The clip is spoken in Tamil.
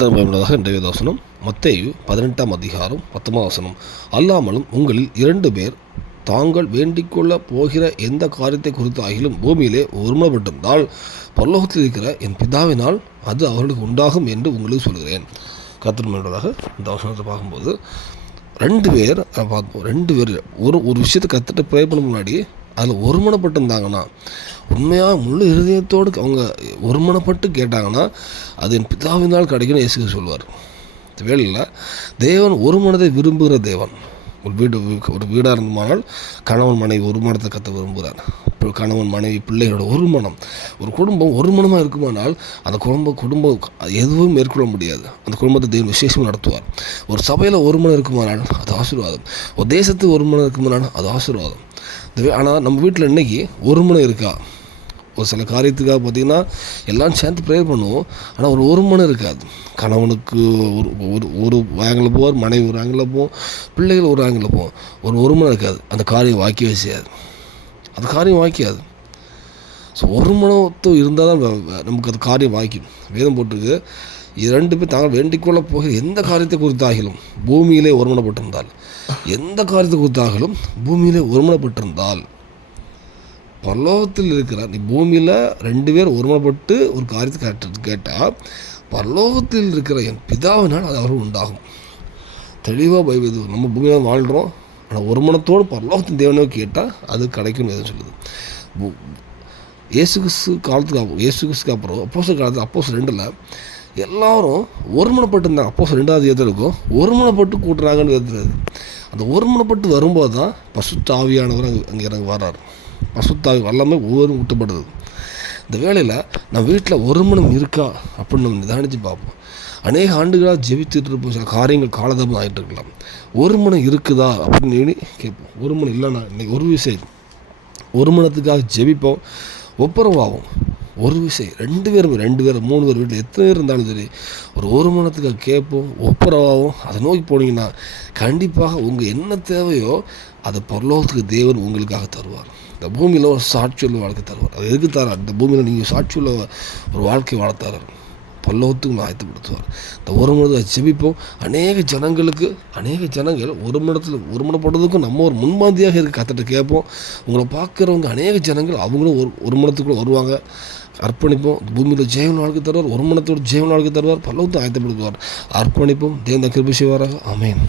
பயனுள்ளதாக இன்றைய வசனம் மத்தேயு 18ஆம் அதிகாரம் 10ஆம் வசனம். அல்லாமலும் உங்களில் 2 பேர் தாங்கள் வேண்டிக்கொள்ள போகிற எந்த காரியத்தை குறித்து ஆகிலும் பூமியிலே ஒருமனப்பட்டிருந்தால் பரலோகத்தில் இருக்கிற என் பிதாவினால் அது அவர்களுக்கு உண்டாகும் என்று உங்களுக்கு சொல்கிறேன். கர்த்தர் பயனுள்ளதாக இந்த வசனத்தை பார்க்கும்போது 2 பேர் பார்ப்போம். 2 பேர் ஒரு விஷயத்தை கற்றுட்டு ப்ரே பண்ண முன்னாடி அதில் ஒருமனப்பட்டிருந்தாங்கன்னா, உண்மையாக முழு இருதயத்தோடு அவங்க ஒருமனப்பட்டு கேட்டாங்கன்னா அது என் பிதாவினால் கிடைக்குன்னு இயேசு சொல்லுவார். இந்த வேளையில் தேவன் ஒரு மனதை விரும்புகிற தேவன். ஒரு வீடாக இருந்தமானால் கணவன் மனைவி ஒரு மனத்தை கற்று விரும்புகிறார். இப்போ கணவன் மனைவி பிள்ளைகளோட ஒரு மனம், ஒரு குடும்பம் ஒரு மனமாக இருக்குமானால் அந்த குடும்பம் எதுவும் மேற்கொள்ள முடியாது. அந்த குடும்பத்தை தேவன் விசேஷமாக நடத்துவார். ஒரு சபையில் ஒரு மனம் இருக்குமானால் அது ஆசீர்வாதம். ஒரு தேசத்துக்கு ஒரு மனம் இருக்குமானால் அது ஆசீர்வாதம். ஆனால் நம்ம வீட்டில் இன்றைக்கி ஒரு மனம் இருக்கா? ஒரு சில காரியத்துக்காக பார்த்திங்கன்னா எல்லாம் சேர்ந்து ப்ரேயர் பண்ணுவோம், ஆனால் ஒரு மனம் இருக்காது. கணவனுக்கு ஒரு ஆங்கிளில் போவார், மனைவி ஒரு ஆங்கிளில் போவோம், பிள்ளைகள் ஒரு ஆங்கிளில் போவோம். ஒரு மனம் இருக்காது. அந்த காரியம் வாக்கியவே செய்யாது. அந்த காரியம் வாக்கியாது. ஸோ ஒரு மனத்து இருந்தால் தான் நமக்கு அது காரியம் வாய்க்கும். வேதம் போட்டிருக்கு, 2 பேர் தாங்கள் வேண்டிக்கொள்ள போகிற எந்த காரியத்தை குறித்தாகிலும் பூமியிலே ஒருமனப்பட்டிருந்தால், எந்த காரியத்தை குறித்தாகிலும் பூமியிலே ஒருமனப்பட்டிருந்தால் பரலோகத்தில் இருக்கிற நீ பூமியில் 2 பேர் ஒருமனப்பட்டு ஒரு காரியத்தை கேட்டால் பரலோகத்தில் இருக்கிற என் பிதாவினால் அது அவர்கள் உண்டாகும். தெளிவாக பைபிள். நம்ம பூமியில் வாழ்கிறோம், ஆனால் ஒருமனத்தோடு பரலோகத்தின் தேவனோ கேட்டால் அது கிடைக்கும்னு எதுவும் சொல்லுது. இயேசு கிறிஸ்துக்கு அப்புறம் அப்போஸ்தலர் காலத்தில் அப்போஸ்தலர் 2 எல்லாரும் ஒருமனப்பட்டு இருந்தாங்க. அப்போஸ்தலர் 2ஆவது அதிகாரத்தில் இருக்கும், ஒருமனப்பட்டு கூட்டுறாங்கன்னு எழுதுறது. அந்த ஒருமனப்பட்டு வரும்போது தான் பரிசுத்த ஆவியானவர் அங்கே இறங்கி வர்றார். பரிசுத்த ஆவி வல்லமை ஒவ்வொரு ஊட்டப்படுது. இந்த வேளையில் நம்ம வீட்டில் ஒருமனம் இருக்கா அப்படின்னு நம்ம நிதானித்து பார்ப்போம். அநேக ஆண்டுகளாக ஜெபித்துட்டு இருப்போம், சில காரியங்கள் காலதாமம் ஆகிட்டு இருக்கலாம். ஒருமனம் இருக்குதா அப்படின்னு கேட்போம். ஒருமனம் இல்லைன்னா இன்றைக்கி ஒரு விஷயம் ஒருமனத்துக்காக ஜெபிப்போம், ஒப்புரவாகும். ஒரு விஷயம் 2 பேர் 3 பேர் வீட்டில் எத்தனை பேர் இருந்தாலும் சரி ஒரு மனத்துக்காக கேட்போம், ஒப்புரவாகும். அதை நோக்கி போனீங்கன்னா கண்டிப்பாக உங்கள் என்ன தேவையோ அதை பரலோகத்துக்கு தேவன் உங்களுக்காக தருவார். இந்த பூமியில் ஒரு சாட்சியுள்ள வாழ்க்கை தருவார். அது எதுக்கு தரார்? இந்த பூமியில் நீங்கள் சாட்சியுள்ள ஒரு வாழ்க்கை வாழத்தாரார். பரலோகத்துக்கு ஆயத்தப்படுத்துவார். இந்த ஒருமனத்தை ஜெபிப்போம். அநேக ஜனங்கள் ஒருமனப்படுறதுக்கும் நம்ம ஒரு முன்மாதிரியாக இருக்க கற்றுட்டு கேட்போம். உங்களை பார்க்குறவங்க அநேக ஜனங்கள் அவங்களும் ஒரு மனத்துக்குள்ளே வருவாங்க. அர்ப்பணிப்போம். பூமியில் ஜெயவன் வாழ்க்கை தருவார். ஒரு மனத்தோடு ஜெயவன் வாழ்க்கை தருவார். பரலோகத்தை ஆயத்தப்படுத்துவார். அர்ப்பணிப்போம். தேவன் கிருபை செய்வாராக. ஆமென்.